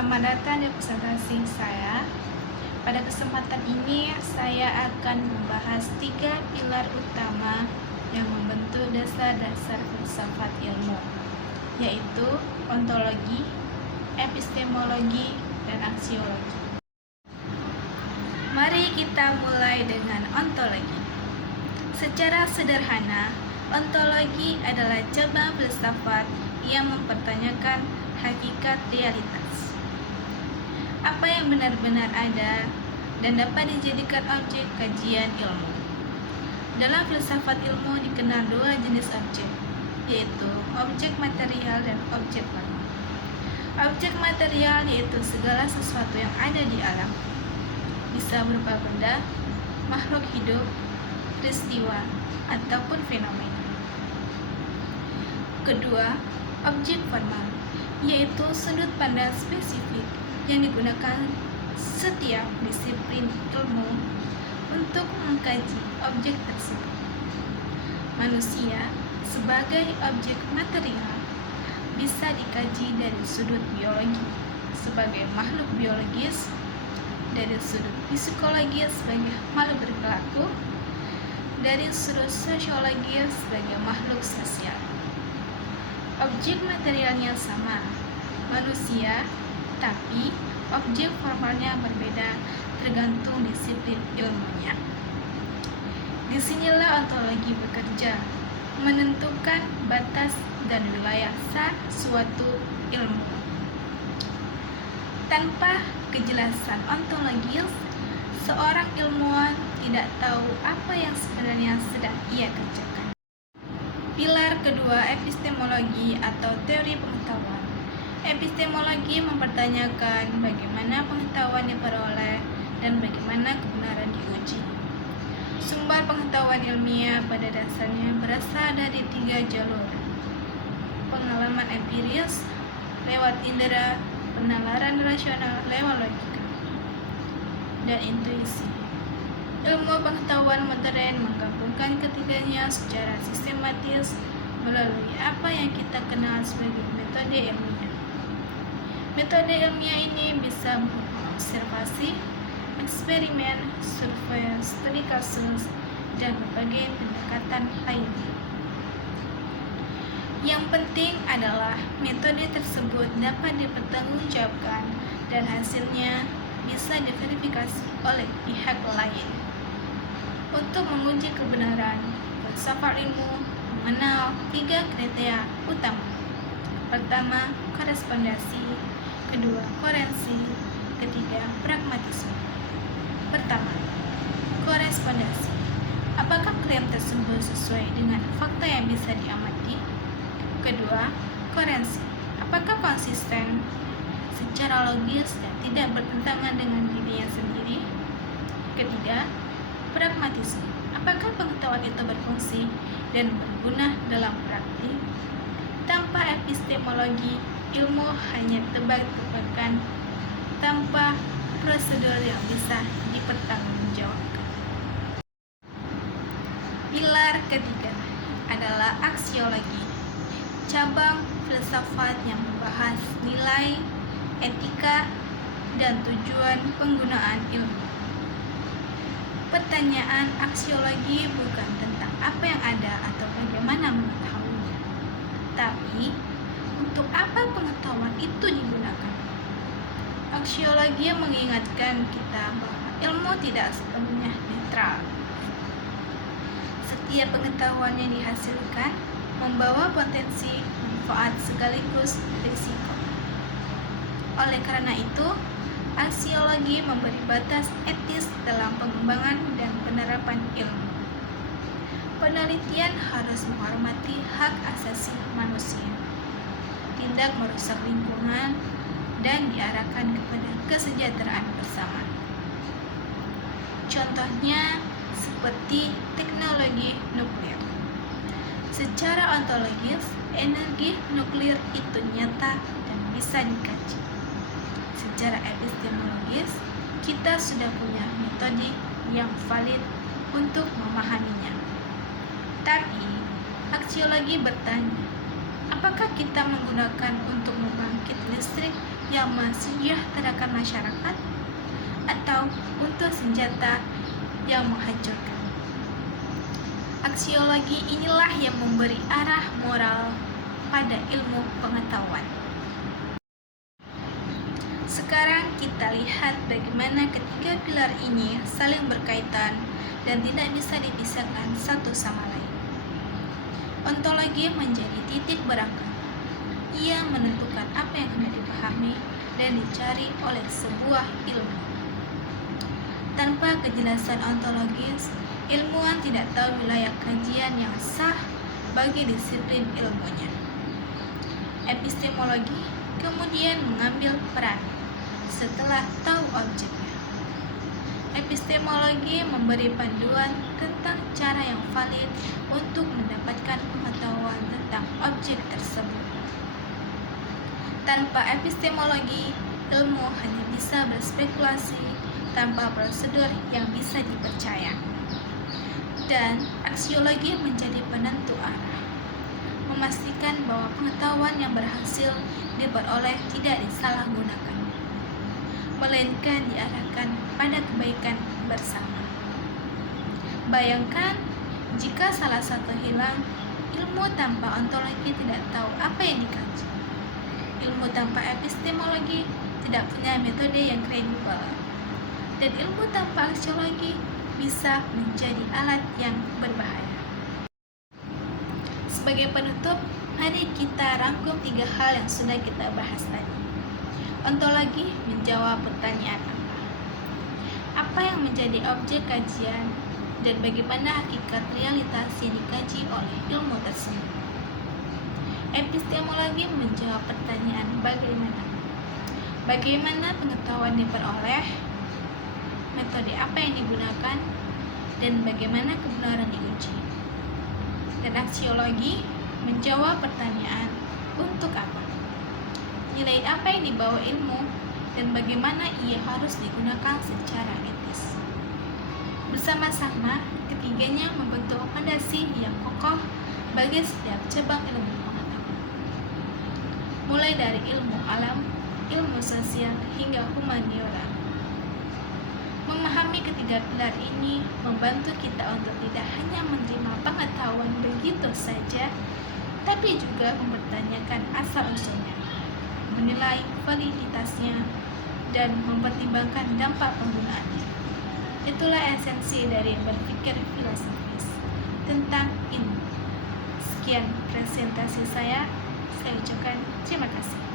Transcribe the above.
Selamat datang di presentasi saya. Pada kesempatan ini saya akan membahas 3 pilar utama yang membentuk dasar-dasar filsafat ilmu, yaitu ontologi, epistemologi, dan aksiologi. Mari kita mulai dengan ontologi. Secara sederhana, ontologi adalah cabang filsafat yang mempertanyakan hakikat realitas. Apa yang benar-benar ada dan dapat dijadikan objek kajian ilmu. Dalam filsafat ilmu dikenal 2 jenis objek, yaitu objek material dan objek formal. Objek material yaitu segala sesuatu yang ada di alam, bisa berupa benda, makhluk hidup, peristiwa, ataupun fenomena. Kedua, objek formal, yaitu sudut pandang spesifik yang digunakan setiap disiplin ilmu untuk mengkaji objek tersebut. Manusia sebagai objek material bisa dikaji dari sudut biologi sebagai makhluk biologis, dari sudut psikologis sebagai makhluk berperilaku, dari sudut sosiologis sebagai makhluk sosial. Objek materialnya sama, manusia, tapi objek formalnya berbeda tergantung disiplin ilmunya. Disinilah ontologi bekerja, menentukan batas dan wilayah sah suatu ilmu. Tanpa kejelasan ontologis, seorang ilmuwan tidak tahu apa yang sebenarnya sedang ia kerjakan. Pilar kedua, epistemologi atau teori pengetahuan. Epistemologi mempertanyakan bagaimana pengetahuan diperoleh dan bagaimana kebenaran diuji. Sumber pengetahuan ilmiah pada dasarnya berasal dari 3 jalur: pengalaman empiris lewat indera, penalaran rasional lewat logika, dan intuisi. Ilmu pengetahuan modern menggabungkan ketiganya secara sistematis melalui apa yang kita kenal sebagai metode ilmiah. Metode ilmiah ini bisa berupa observasi, eksperimen, survei, studi kasus, dan berbagai pendekatan lainnya. Yang penting adalah metode tersebut dapat dipertanggungjawabkan dan hasilnya bisa diverifikasi oleh pihak lain. Untuk menguji kebenaran, filsafat ilmu mengenal 3 kriteria utama. Pertama, korespondensi, kedua, koherensi, ketiga, pragmatisme. Pertama, korespondensi. Apakah klaim tersebut sesuai dengan fakta yang bisa diamati? Kedua, koherensi. Apakah konsisten secara logis dan tidak bertentangan dengan dirinya sendiri? Ketiga, pragmatisme. Apakah pengetahuan itu berfungsi dan berguna dalam praktik? Tanpa epistemologi, ilmu hanya tebak-tebakan tanpa prosedur yang bisa dipertanggungjawabkan. Pilar ketiga adalah aksiologi, cabang filsafat yang membahas nilai, etika, dan tujuan penggunaan ilmu. Pertanyaan aksiologi bukan tentang apa yang ada atau bagaimana mengetahuinya, tapi untuk apa pengetahuan itu digunakan. Aksiologi mengingatkan kita bahwa ilmu tidak sepenuhnya netral. Setiap pengetahuan yang dihasilkan membawa potensi, manfaat sekaligus risiko. Oleh karena itu, aksiologi memberi batas etis dalam pengembangan dan penerapan ilmu. Penelitian harus menghormati hak asasi manusia, tidak merusak lingkungan, dan diarahkan kepada kesejahteraan bersama. Contohnya seperti teknologi nuklir. Secara ontologis, energi nuklir itu nyata dan bisa dikaji. Secara epistemologis, kita sudah punya metode yang valid untuk memahaminya. Tapi, aksiologi bertanya, apakah kita menggunakan untuk membangkit listrik yang mensejahterakan masyarakat atau untuk senjata yang menghancurkan. Aksiologi inilah yang memberi arah moral pada ilmu pengetahuan. Sekarang kita lihat bagaimana ketiga pilar ini saling berkaitan dan tidak bisa dipisahkan satu sama lain. Ontologi menjadi titik berangkat. Ia menentukan apa yang hendak dipahami dan dicari oleh sebuah ilmu. Tanpa kejelasan ontologis, ilmuwan tidak tahu wilayah kajian yang sah bagi disiplin ilmunya. Epistemologi kemudian mengambil peran setelah tahu objeknya. Epistemologi memberi panduan tentang cara yang valid untuk mendapatkan pengetahuan tentang objek tersebut. Tanpa epistemologi, ilmu hanya bisa berspekulasi tanpa prosedur yang bisa dipercaya. Dan aksiologi menjadi penentu arah, memastikan bahwa pengetahuan yang berhasil diperoleh tidak disalahgunakan, melainkan diarahkan pada kebaikan bersama. Bayangkan jika salah satu hilang, ilmu tanpa ontologi tidak tahu apa yang dikaji. Ilmu tanpa epistemologi tidak punya metode yang kredibel. Dan ilmu tanpa aksiologi bisa menjadi alat yang berbahaya. Sebagai penutup, mari kita rangkum 3 hal yang sudah kita bahas tadi. Ontologi menjawab pertanyaan apa yang menjadi objek kajian dan bagaimana hakikat realitas yang dikaji oleh ilmu tersebut. Epistemologi menjawab pertanyaan bagaimana pengetahuan diperoleh, metode apa yang digunakan, dan bagaimana kebenaran diuji. Dan aksiologi menjawab pertanyaan untuk apa, nilai apa yang dibawa ilmu, dan bagaimana ia harus digunakan secara etis. Bersama-sama, ketiganya membentuk fondasi yang kokoh bagi setiap cabang ilmu pengetahuan, mulai dari ilmu alam, ilmu sosial, hingga humaniora. Memahami ketiga pilar ini membantu kita untuk tidak hanya menerima pengetahuan begitu saja, tapi juga mempertanyakan asal-usulnya, menilai validitasnya, dan mempertimbangkan dampak penggunaannya. Itulah esensi dari berpikir filosofis tentang ilmu. Sekian presentasi saya ucapkan terima kasih.